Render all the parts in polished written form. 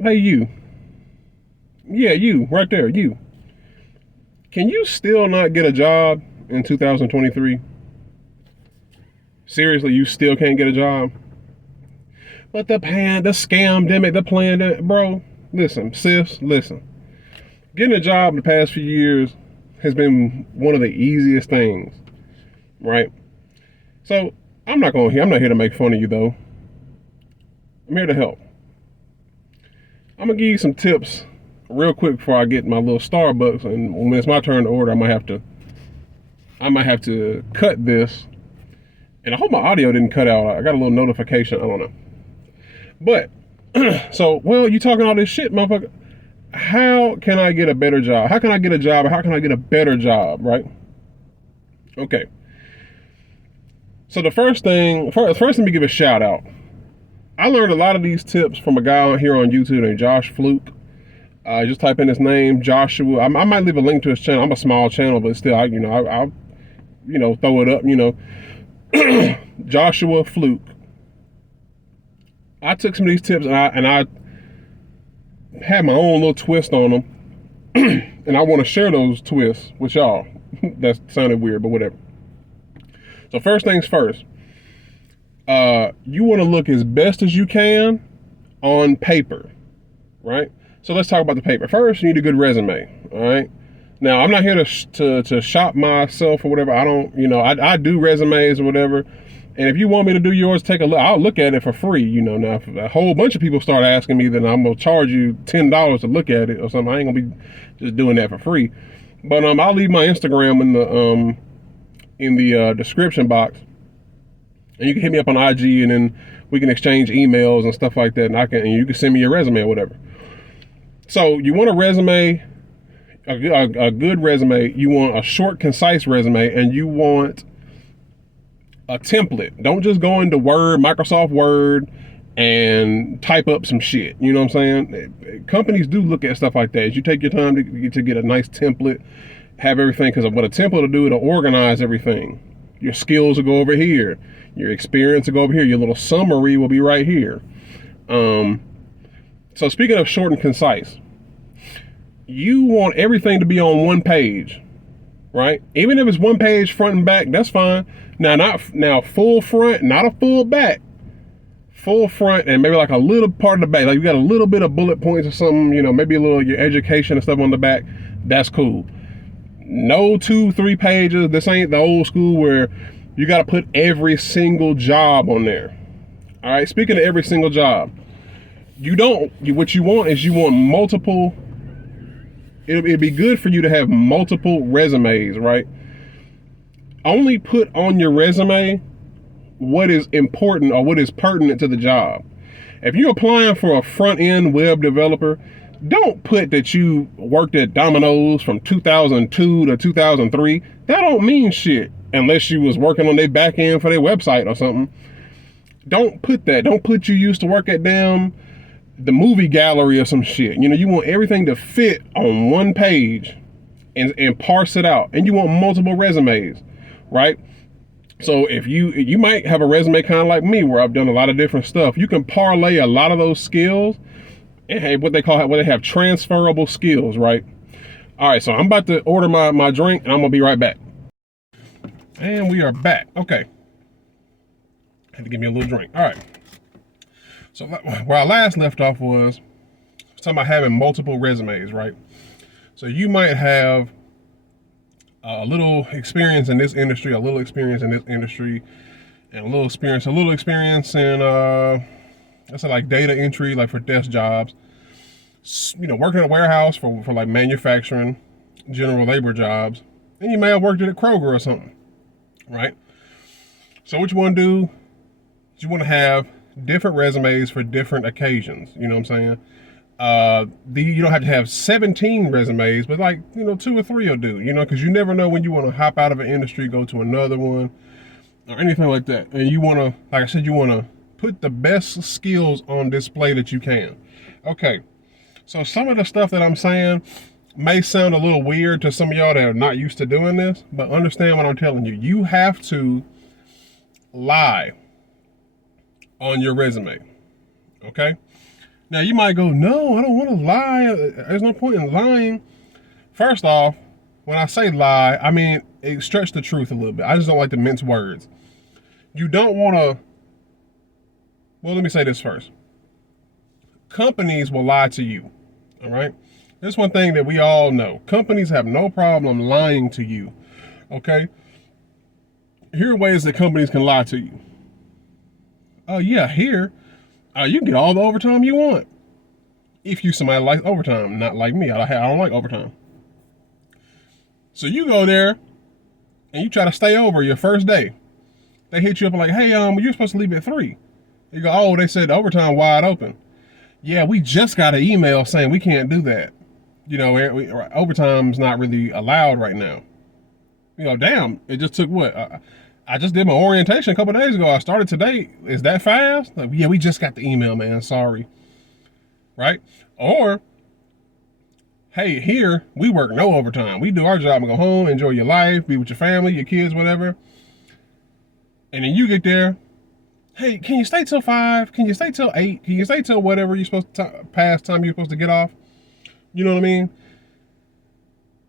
Hey, you. Yeah, you, right there, you. Can you still not get a job in 2023? Seriously, you still can't get a job? But the scam demic, the plan, bro. Listen, sis, listen. Getting a job in the past few years has been one of the easiest things, right? So I'm not here to make fun of you though. I'm here to help. I'm gonna give you some tips real quick before I get my little Starbucks, and when it's my turn to order, I might have to cut this. And I hope my audio didn't cut out. I got a little notification. I don't know. But so, well, you talking all this shit, motherfucker. How can I get a better job? How can I get a job? How can I get a better job? Right? Okay. So first, let me give a shout out. I learned a lot of these tips from a guy on here on YouTube named Josh Fluke. Just type in his name, Joshua. I might leave a link to his channel. I'm a small channel, but still, I'll throw it up. Joshua Fluke. I took some of these tips and I had my own little twist on them, and I want to share those twists with y'all. That sounded weird, but whatever. So first things first, you want to look as best as you can on paper, right? So let's talk about the paper. First, you need a good resume, all right? Now, I'm not here to shop myself or whatever. I don't, I do resumes or whatever. And if you want me to do yours, take a look. I'll look at it for free. Now if a whole bunch of people start asking me, then I'm gonna charge you $10 to look at it or something. I ain't gonna be just doing that for free. But I'll leave my Instagram in the description box, and you can hit me up on IG, and then we can exchange emails and stuff like that. And you can send me your resume or whatever. So you want a resume, a good resume. You want a short, concise resume, and you want a template. Don't just go into Microsoft Word, and type up some shit. You know what I'm saying? Companies do look at stuff like that. As you take your time to get a nice template, have everything, because what a template will do, it'll organize everything. Your skills will go over here. Your experience will go over here. Your little summary will be right here. So speaking of short and concise, you want everything to be on one page, right? Even if it's one page front and back, that's fine. Now full front, not a full back. Full front and maybe like a little part of the back. Like you got a little bit of bullet points or something, maybe a little your education and stuff on the back. That's cool. No 2-3 pages. This ain't the old school where you got to put every single job on there. All right. Speaking of every single job, what you want multiple. It'd be good for you to have multiple resumes, right? Only put on your resume what is important or what is pertinent to the job. If you're applying for a front-end web developer, don't put that you worked at Domino's from 2002 to 2003. That don't mean shit unless you was working on their back end for their website or something. Don't put that. Don't put you used to work at the movie gallery or some shit. You want everything to fit on one page and parse it out. And you want multiple resumes, right? So if you might have a resume kind of like me where I've done a lot of different stuff. You can parlay a lot of those skills and what they have transferable skills, right? All right, so I'm about to order my drink and I'm gonna be right back. And we are back. Okay. Had to give me a little drink. All right. So where I last left off was talking about having multiple resumes, right? So you might have a little experience in this industry, a little experience in this industry, and a little experience in let's say like data entry, like for desk jobs. Working in a warehouse for like manufacturing, general labor jobs, and you may have worked at Kroger or something, right? So what you want to do is you want to have different resumes for different occasions. You know what I'm saying? You don't have to have 17 resumes, but like, 2 or 3 will do, because you never know when you want to hop out of an industry, go to another one or anything like that. And you want to, like I said, you want to put the best skills on display that you can. Okay. So some of the stuff that I'm saying may sound a little weird to some of y'all that are not used to doing this, but understand what I'm telling you. You have to lie on your resume. Okay? Now you might go, no, I don't want to lie. There's no point in lying. First off, when I say lie, I mean stretch the truth a little bit. I just don't like to mince words. You don't want to. Well, let me say this first. Companies will lie to you. All right. There's one thing that we all know. Companies have no problem lying to you. Okay. Here are ways that companies can lie to you. Oh yeah, here you can get all the overtime you want. If you somebody likes overtime, not like me. I don't like overtime. So you go there and you try to stay over your first day. They hit you up like, hey, you're supposed to leave at 3. You go, oh, they said the overtime wide open. Yeah, we just got an email saying we can't do that. You know, overtime's not really allowed right now. You know, damn, it just took what? I just did my orientation a couple days ago. I started today. Is that fast? Like, yeah, we just got the email, man. Sorry. Right? Or, hey, here, we work no overtime. We do our job and go home, enjoy your life, be with your family, your kids, whatever. And then you get there. Hey, can you stay till 5? Can you stay till 8? Can you stay till whatever you're supposed to past time you're supposed to get off? You know what I mean?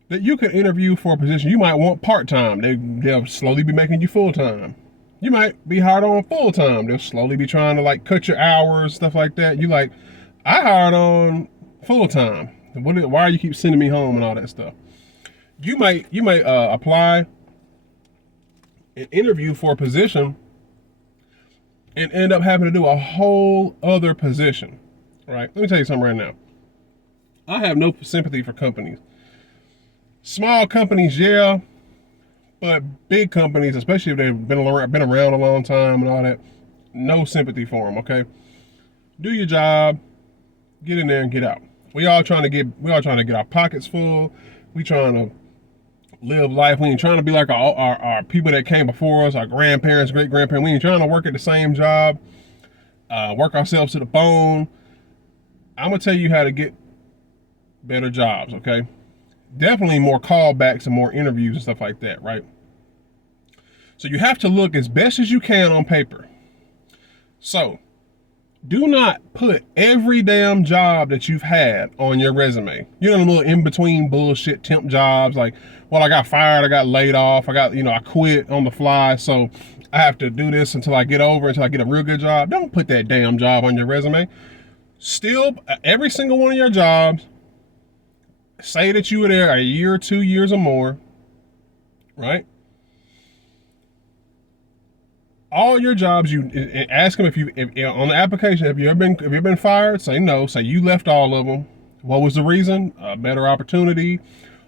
That you could interview for a position you might want part-time. They'll slowly be making you full-time. You might be hired on full-time. They'll slowly be trying to like cut your hours, stuff like that. You like, I hired on full-time. Why are you keep sending me home and all that stuff? You might apply and interview for a position and end up having to do a whole other position, right? Let me tell you something right now. I have no sympathy for companies. Small companies, yeah, but big companies, especially if they've been around a long time and all that, no sympathy for them. Okay, do your job, get in there and get out. We all trying to get our pockets full. We trying to live life. We ain't trying to be like our people that came before us, our grandparents, great grandparents. We ain't trying to work at the same job, work ourselves to the bone. I'm gonna tell you how to get better jobs. Okay. Definitely more callbacks and more interviews and stuff like that, right? So you have to look as best as you can on paper. So do not put every damn job that you've had on your resume. You know, the little in-between bullshit temp jobs like, well, I got fired, I got laid off, I quit on the fly, so I have to do this until I get a real good job. Don't put that damn job on your resume. Still, every single one of your jobs, say that you were there a year or 2 years or more, right? All your jobs, you ask them if on the application, have you ever been fired? Say no. Say you left all of them. What was the reason? A better opportunity,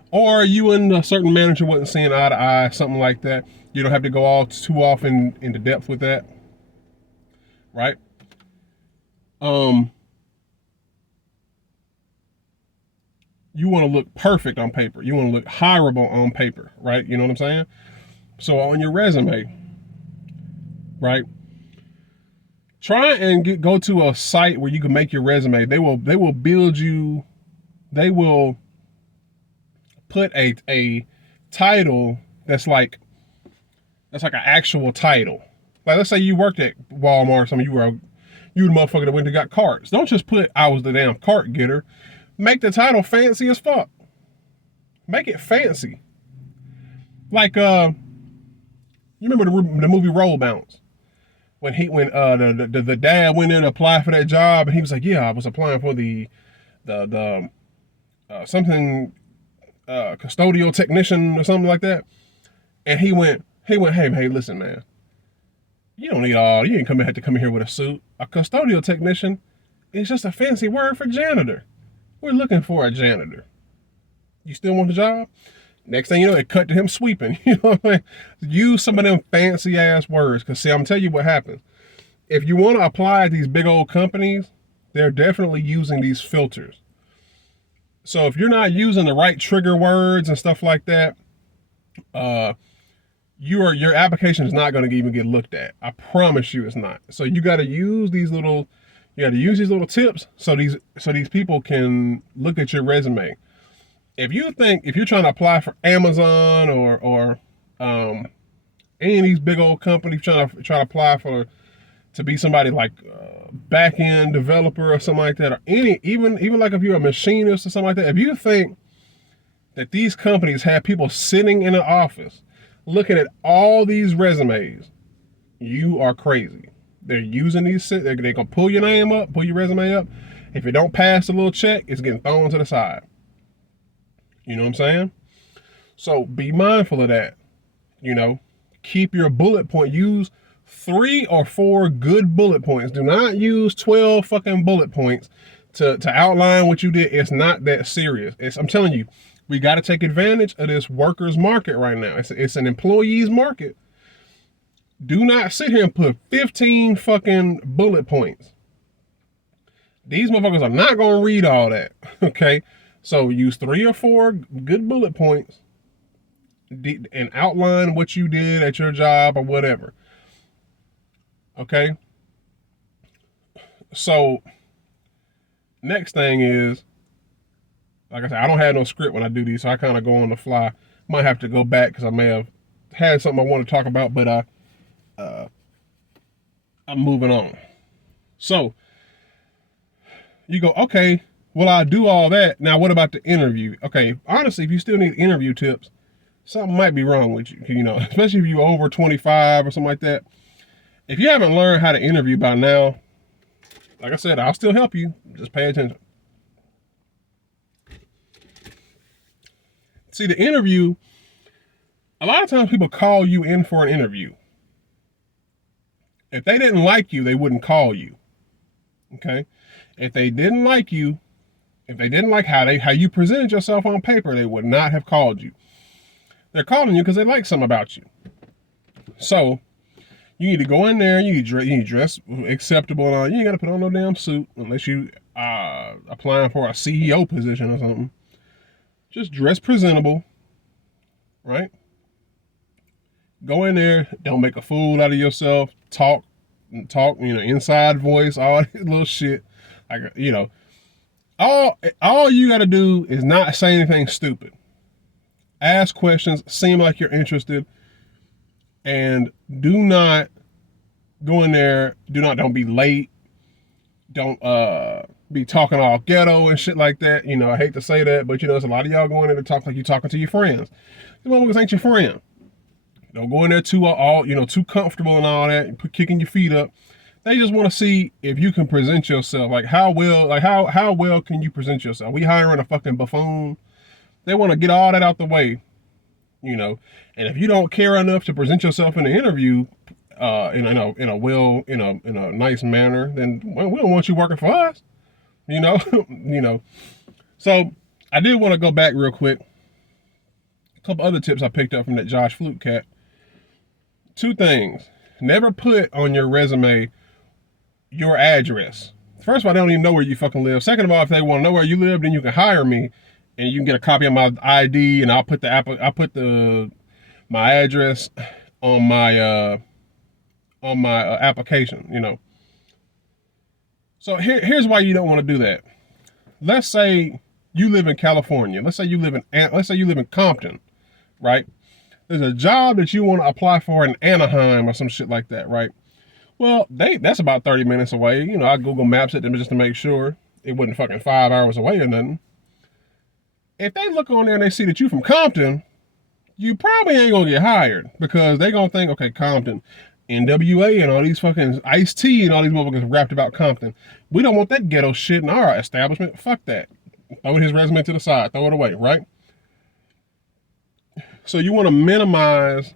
or you and a certain manager wasn't seeing eye to eye, something like that. You don't have to go all too often into depth with that, right? You want to look perfect on paper. You want to look hireable on paper, right? You know what I'm saying? So on your resume, right? Try and go to a site where you can make your resume. They will build you. They will put a title that's like an actual title. Like let's say you worked at Walmart or something. You the motherfucker that went and got carts. Don't just put I was the damn cart getter. Make the title fancy as fuck. Make it fancy. Like you remember the movie Roll Bounce? When the dad went in to apply for that job and he was like, yeah, I was applying for the something custodial technician or something like that. And he went, hey, listen, man, you ain't have to come in here with a suit. A custodial technician is just a fancy word for janitor. We're looking for a janitor. You still want the job? Next thing you know, it cut to him sweeping. You know what I mean? Use some of them fancy ass words. Because see, I'm telling you what happens. If you want to apply at these big old companies, they're definitely using these filters. So if you're not using the right trigger words and stuff like that, your application is not going to even get looked at. I promise you it's not. So you got to use these little tips so these people can look at your resume. If you're trying to apply for Amazon or any of these big old companies trying to apply for to be somebody like back end developer or something like that, or even like if you're a machinist or something like that, if you think that these companies have people sitting in an office looking at all these resumes, you are crazy. They're using these, they're gonna pull your name up, pull your resume up. If it don't pass the little check, it's getting thrown to the side. You know what I'm saying? So be mindful of that. You know, keep your bullet point. Use 3 or 4 good bullet points. Do not use 12 fucking bullet points to outline what you did. It's not that serious. I'm telling you, we got to take advantage of this workers market right now. It's an employees market. Do not sit here and put 15 fucking bullet points. These motherfuckers are not going to read all that. Okay? So use 3 or 4 good bullet points and outline what you did at your job or whatever. Okay? So next thing is, like I said, I don't have no script when I do these, so I kind of go on the fly. Might have to go back because I may have had something I want to talk about, but I'm moving on. So you go, okay, well, I do all that. Now, what about the interview? Okay, honestly, if you still need interview tips, something might be wrong with you, you know, especially if you're over 25 or something like that. If you haven't learned how to interview by now, like I said, I'll still help you. Just pay attention. See, the interview, a lot of times people call you in for an interview. If they didn't like you, they wouldn't call you. Okay? If they didn't like you, if they didn't like how you presented yourself on paper, they would not have called you. They're calling you because they like something about you. So you need to go in there, you need to dress acceptable and all. You ain't got to put on no damn suit unless you applying for a CEO position or something. Just dress presentable, right? Go in there, don't make a fool out of yourself. Talk, you know, inside voice, all that little shit. Like, you know, all you got to do is not say anything stupid. Ask questions, seem like you're interested, and do not go in there. Don't be late. Don't be talking all ghetto and shit like that. You know, I hate to say that, but you know, there's a lot of y'all going in there to talk like you're talking to your friends. These motherfuckers ain't your friend. Don't go in there too comfortable and all that, kicking your feet up. They just want to see if you can present yourself. Like how well can you present yourself? We hiring a fucking buffoon. They want to get all that out the way, you know. And if you don't care enough to present yourself in the interview, in a nice manner, then well, we don't want you working for us, you know. You know. So I did want to go back real quick. A couple other tips I picked up from that Josh Fluke cat. 2 things. Never put on your resume your address. First of all, they don't even know where you fucking live. Second of all, if they want to know where you live, then you can hire me and you can get a copy of my ID and I'll put my address on my application, you know. So here's why you don't want to do that. Let's say you live in California. Let's say you live in Compton, right? There's a job that you want to apply for in Anaheim or some shit like that, right? Well, that's about 30 minutes away. You know, I Google Maps it just to make sure it wasn't fucking 5 hours away or nothing. If they look on there and they see that you from Compton, you probably ain't gonna get hired because they gonna think, okay, Compton, NWA and all these fucking Ice-T and all these motherfuckers rapped about Compton. We don't want that ghetto shit in our establishment. Fuck that. Throw his resume to the side. Throw it away, right? So you want to minimize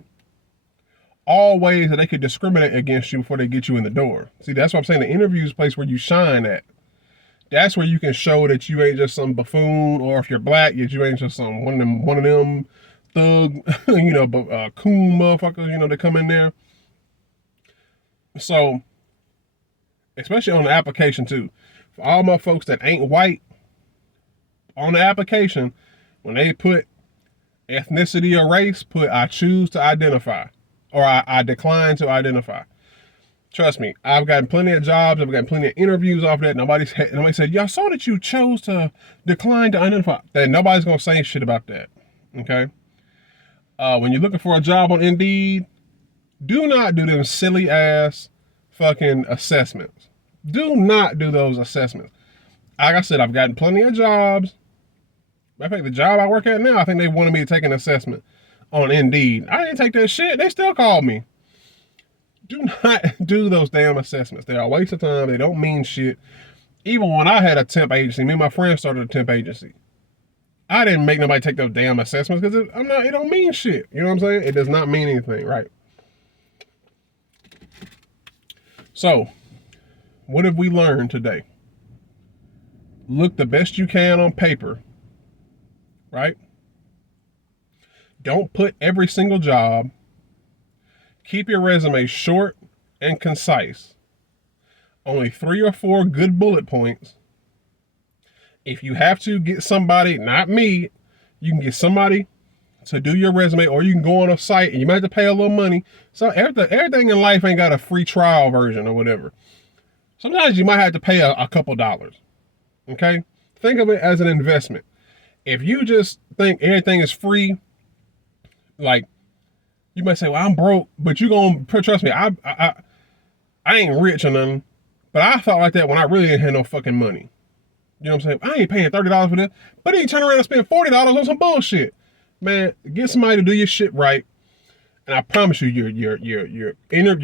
all ways that they could discriminate against you before they get you in the door. See, that's what I'm saying. The interview is a place where you shine at. That's where you can show that you ain't just some buffoon, or if you're black, you ain't just some one of them thug, you know, coon motherfuckers, you know, that come in there. So, especially on the application too, for all my folks that ain't white, on the application, when they put ethnicity or race, put I choose to identify, or I decline to identify. Trust me, I've gotten plenty of jobs, I've gotten plenty of interviews off that. Nobody said, yeah, I saw that you chose to decline to identify. That nobody's gonna say shit about that. Okay? When you're looking for a job on Indeed, do not do them silly ass fucking assessments. Do not do those assessments. Like I said, I've gotten plenty of jobs. Matter of fact, the job I work at now, I think they wanted me to take an assessment on Indeed. I didn't take that shit. They still called me. Do not do those damn assessments. They're a waste of time. They don't mean shit. Even when I had a temp agency, me and my friend started a temp agency. I didn't make nobody take those damn assessments because it don't mean shit. You know what I'm saying? It does not mean anything, right? So, what have we learned today? Look the best you can on paper, right? Don't put every single job. Keep your resume short and concise. Only 3 or 4 good bullet points. If you have to get somebody, not me, you can get somebody to do your resume, or you can go on a site and you might have to pay a little money. So everything in life ain't got a free trial version or whatever. Sometimes you might have to pay a couple dollars. Okay? Think of it as an investment. If you just think everything is free, like, you might say, well, I'm broke, but you gonna trust me, I ain't rich or nothing. But I thought like that when I really didn't have no fucking money. You know what I'm saying? I ain't paying $30 for this. But then you turn around and spend $40 on some bullshit. Man, get somebody to do your shit right. And I promise you, your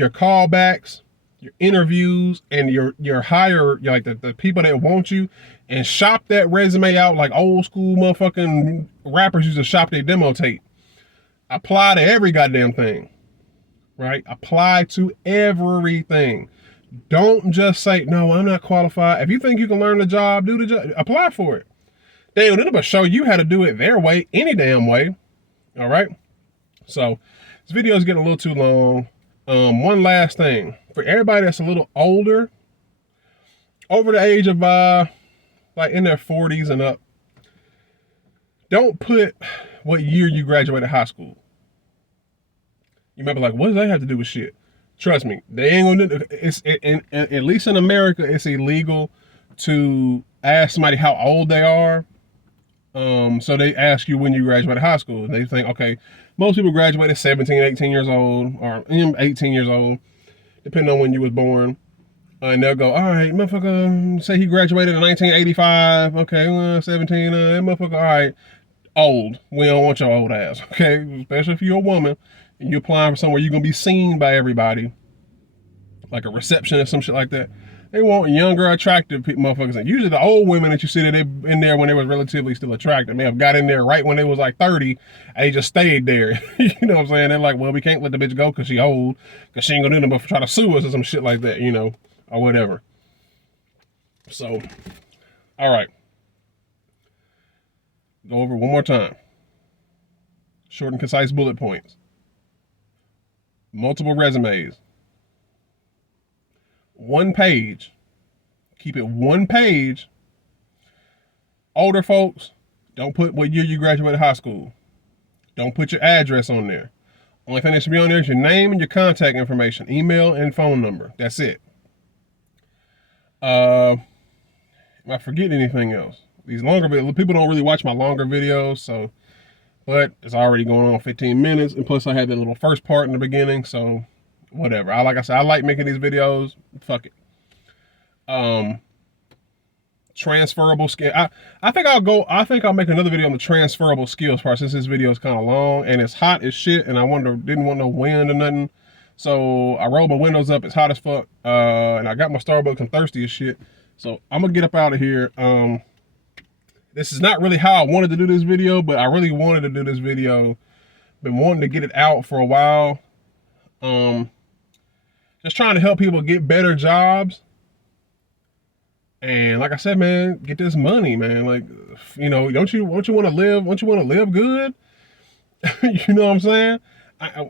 callbacks, your interviews, and your hire, like the people that want you, and shop that resume out like old school motherfucking rappers used to shop their demo tape. Apply to every goddamn thing. Right? Apply to everything. Don't just say, no, I'm not qualified. If you think you can learn the job, do the job. Apply for it. They will show you how to do it their way, any damn way. All right? So, this video is getting a little too long. One last thing. For everybody that's a little older, over the age of, like in their 40s and up, don't put what year you graduated high school. You might be like, what does that have to do with shit? Trust me, they ain't gonna. It's at least in America, it's illegal to ask somebody how old they are. So they ask you when you graduated high school. They think, okay, most people graduated 17, 18 years old, or 18 years old, depending on when you was born. And they'll go, all right, motherfucker, say he graduated in 1985. Okay, 17, motherfucker, all right, old. We don't want your old ass, okay? Especially if you're a woman. And you're applying for somewhere you're going to be seen by everybody, like a receptionist, some shit like that. They want younger, attractive motherfuckers. And usually the old women that you see that they in there when they was relatively still attractive, may have got in there right when they was like 30, and they just stayed there. You know what I'm saying? They're like, well, we can't let the bitch go because she old, because she ain't going to do nothing but try to sue us or some shit like that, you know, or whatever. So, all right. Go over one more time. Short and concise bullet points. Multiple resumes. One page. Keep it one page. Older folks, don't put what year you graduated high school. Don't put your address on there. Only thing that should be on there is your name and your contact information, email and phone number. That's it. Am I forgetting anything else? These longer videos, people don't really watch my longer videos, so, but it's already going on 15 minutes, and plus I had that little first part in the beginning, so whatever. Like I said, I like making these videos. Fuck it. Transferable skill. I think I'll make another video on the transferable skills part, since this video is kind of long and it's hot as shit, and I didn't want no wind or nothing. So I rolled my windows up. It's hot as fuck. And I got my Starbucks. I'm thirsty as shit. So I'm gonna get up out of here. This is not really how I wanted to do this video, but I really wanted to do this video. Been wanting to get it out for a while. Just trying to help people get better jobs. And like I said, man, get this money, man. Like, you know, don't you want to live good? You know what I'm saying?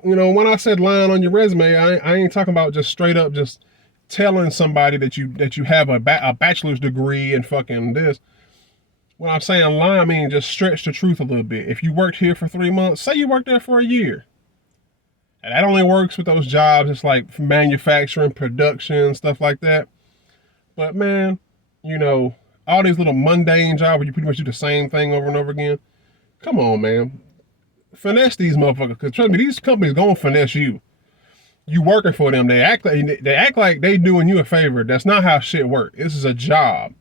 You know, when I said lying on your resume, I ain't talking about just straight up just telling somebody that you have a bachelor's degree and fucking this. When I'm saying lie, I mean just stretch the truth a little bit. If you worked here for 3 months, say you worked there for a year. And that only works with those jobs. It's like manufacturing, production, stuff like that. But man, you know, all these little mundane jobs where you pretty much do the same thing over and over again. Come on, man. Finesse these motherfuckers. Because trust me, these companies gonna finesse you. you working for them. They act like they doing you a favor. That's not how shit work. This is a job.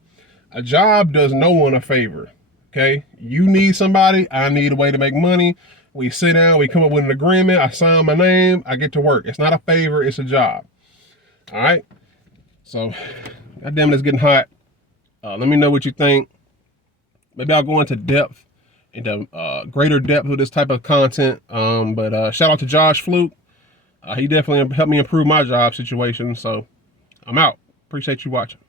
A job does no one a favor. Okay? You need somebody, I need a way to make money. We sit down, we come up with an agreement, I sign my name, I get to work. It's not a favor, it's a job. All right? So, goddamn, it's getting hot. Let me know what you think. Maybe I'll go into greater depth with this type of content. But shout out to Josh Fluke. He definitely helped me improve my job situation. So I'm out. Appreciate you watching.